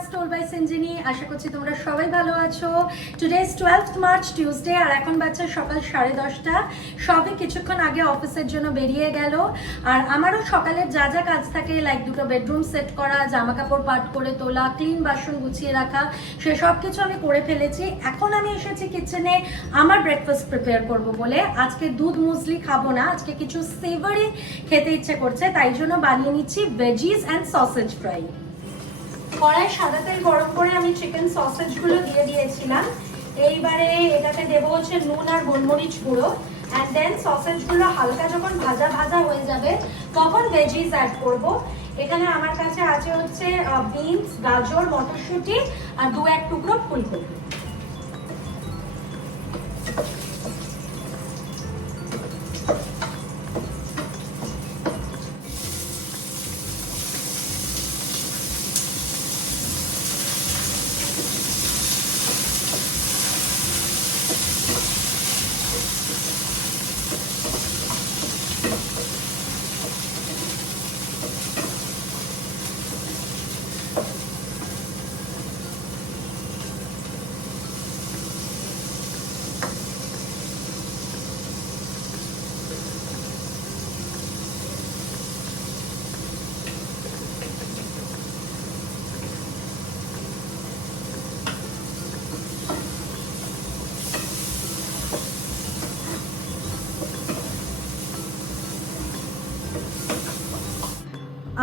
Breakfast all by Sanjini. আশা করছি তোমরা সবাই ভালো আছো। Today is 12th March Tuesday, আর এখন বাচ্চা সকাল 10:30। সবে কিছুক্ষণ আগে অফিসের জন্য বেরিয়ে গেল। আর আমারও সকালের যা যা কাজ থাকে, লাইক দুটো বেডরুম সেট করা, জামা কাপড় পাট করে তোলা, ক্লিন বাসন গুছিয়ে রাখা, সে সব কিছু আমি করে ফেলেছি। এখন আমি এসেছি কিচেনে আমার ব্রেকফাস্ট প্রিপেয়ার করব বলে। আজকে দুধ মুসলি খাবো না, আজকে কিছু সেভারি খেতে ইচ্ছে করছে, তাই জন্য বানিয়ে নিচ্ছি ভেজিস অ্যান্ড সসেজ ফ্রাই। কড়াই সাদা তেল গরম করে আমি চিকেন সসেজগুলো দিয়ে দিয়েছিলাম। এইবারে এটাতে দেবো হচ্ছে নুন আর গোলমরিচ গুঁড়ো, অ্যান্ড দেন সসেজগুলো হালকা যখন ভাজা ভাজা হয়ে যাবে তখন ভেজিস অ্যাড করব। এখানে আমার কাছে আছে হচ্ছে বিনস, গাজর, মটরশুঁটি আর 2-1 টুকরো ফুলকপি।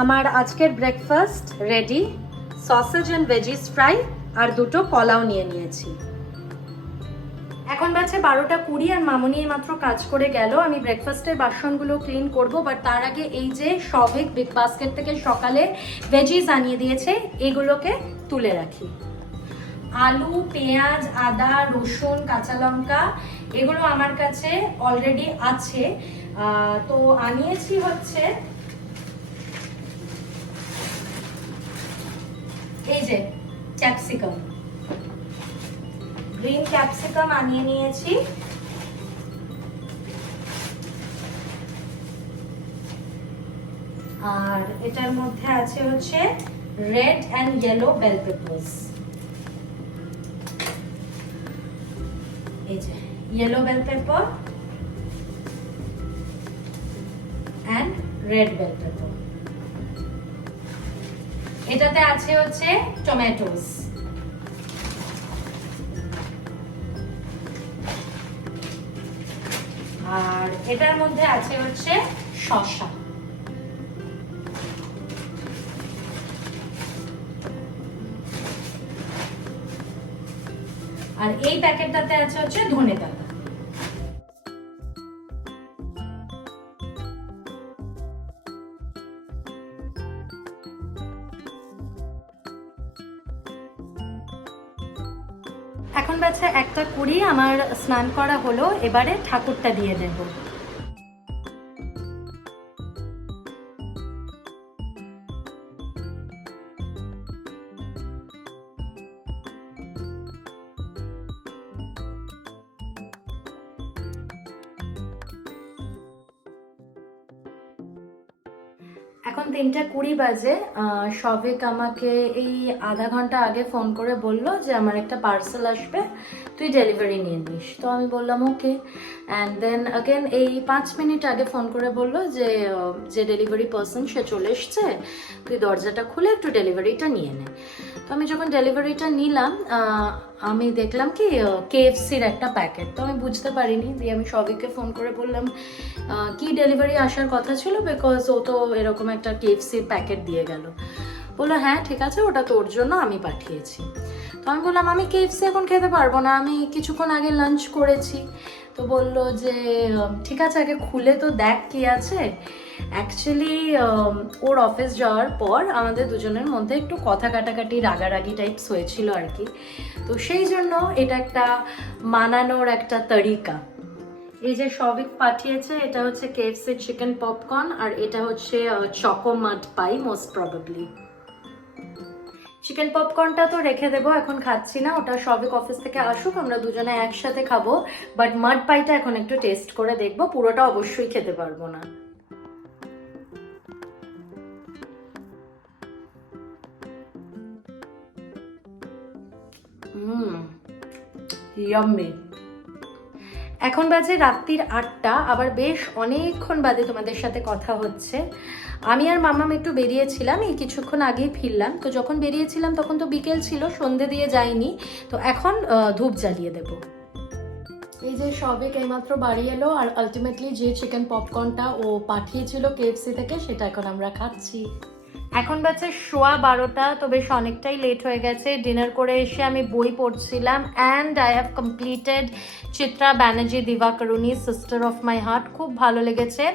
আমার আজকের breakfast ready. Sausage and veggies fry আর দুটো কলাও নিয়ে নিয়েছি। এখন বাজে 12:20 আর মামুনি মাত্র কাজ করে গেল। আমি ব্রেকফাস্টের বাসনগুলো ক্লিন করব, বাট তার আগে এই যে সবিক বিগ বাস্কেট থেকে সকালে ভেজিস আনিয়ে দিয়েছে, এগুলোকে তুলে রাখি। আলু, পেঁয়াজ, আদা, রসুন, কাঁচা লঙ্কা এগুলো আমার কাছে অলরেডি আছে। তো আনিয়েছি হচ্ছে এই যে ক্যাপসিকাম, গ্রিন ক্যাপসিকাম আনিয়ে নিয়েছি। আর এটার মধ্যে আছে হচ্ছে red and yellow bell peppers. এই যে yellow bell pepper and red bell pepper. এটাতে আছে হচ্ছে টমেটোস। আর এটার মধ্যে আছে হচ্ছে শসা। আর এই প্যাকেটটাতে আছে হচ্ছে ধনেপাতা। এখন বাজে 1:20, আমার স্নান করা হলো, এবারে ঠাকুরটা দিয়ে দেব। এখন 3:20 বাজে। সবিক আমাকে এই আধা ঘন্টা আগে ফোন করে বলল যে আমার একটা পার্সেল আসবে, তুই ডেলিভারি নিয়ে নিস। তো আমি বললাম ওকে। অ্যান্ড দেন আগেন এই 5 মিনিট আগে ফোন করে বলল যে যে ডেলিভারি পার্সন সে চলে এসছে, তুই দরজাটা খুলে একটু ডেলিভারিটা নিয়ে নে। তো আমি যখন ডেলিভারিটা নিলাম, আমি দেখলাম কি KFC-র একটা প্যাকেট। তো আমি বুঝতে পারিনি, দিয়ে আমি সবিককে ফোন করে বললাম কি ডেলিভারি আসার কথা ছিল, বিকজ ও তো এরকম একটা KFC-র প্যাকেট দিয়ে গেল। বললো হ্যাঁ ঠিক আছে, ওটা তোর জন্য আমি পাঠিয়েছি। তো আমি বললাম আমি KFC এখন খেতে পারবো না, আমি কিছুক্ষণ আগে লাঞ্চ করেছি। তো বললো যে ঠিক আছে, আগে খুলে তো দেখ কি আছে। অ্যাকচুয়ালি ওর অফিস যাওয়ার পর আমাদের দুজনের মধ্যে একটু কথা কাটাকাটি, রাগারাগি টাইপস হয়েছিল আর কি। তো সেই জন্য এটা একটা মানানোর একটা তরিকা। এই যে সবিক পাঠিয়েছে, এটা হচ্ছে KFC চিকেন পপকর্ন, আর এটা হচ্ছে চকো মাড পাই মোস্ট প্রবাবলি। চিকেন পপকর্নটা তো রেখে দেবো, এখন খাচ্ছি না, ওটা সবিক অফিস থেকে আসুক, আমরা দুজনে একসাথে খাবো। বাট মাড পাইটা এখন একটু টেস্ট করে দেখবো, পুরোটা অবশ্যই খেতে পারবো না। ইয়াম্মি। এখন বাজে রাত্রির 8টা, আবার বেশ অনেকক্ষণ বাদে তোমাদের সাথে কথা হচ্ছে। আমি আর মামাম একটু বেরিয়েছিলাম, এই কিছুক্ষণ আগেই ফিরলাম। তো যখন বেরিয়েছিলাম তখন তো বিকেল ছিল, সন্ধে দিয়ে যাইনি। তো এখন ধূপ জ্বালিয়ে দেবো। এই যে সবে এইমাত্র বাড়ি এলো, আর আলটিমেটলি যে চিকেন পপকর্নটা ও পাঠিয়েছিল কেএফসি থেকে সেটা এখন আমরা খাচ্ছি। এখন বাজে 12:15, তো বেশ অনেকটাই লেট হয়ে গেছে। ডিনার করে এসে আমি বই পড়ছিলাম, and I have completed Chitra Banerjee Divakaruni sister of my heart. খুব ভালো লেগেছে,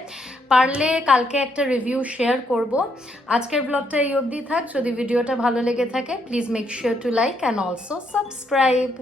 পারলে কালকে একটা রিভিউ শেয়ার করব। আজকের ব্লগটা এই অবধি থাক। যদি ভিডিওটা ভালো লেগে থাকে please make sure to like and also subscribe.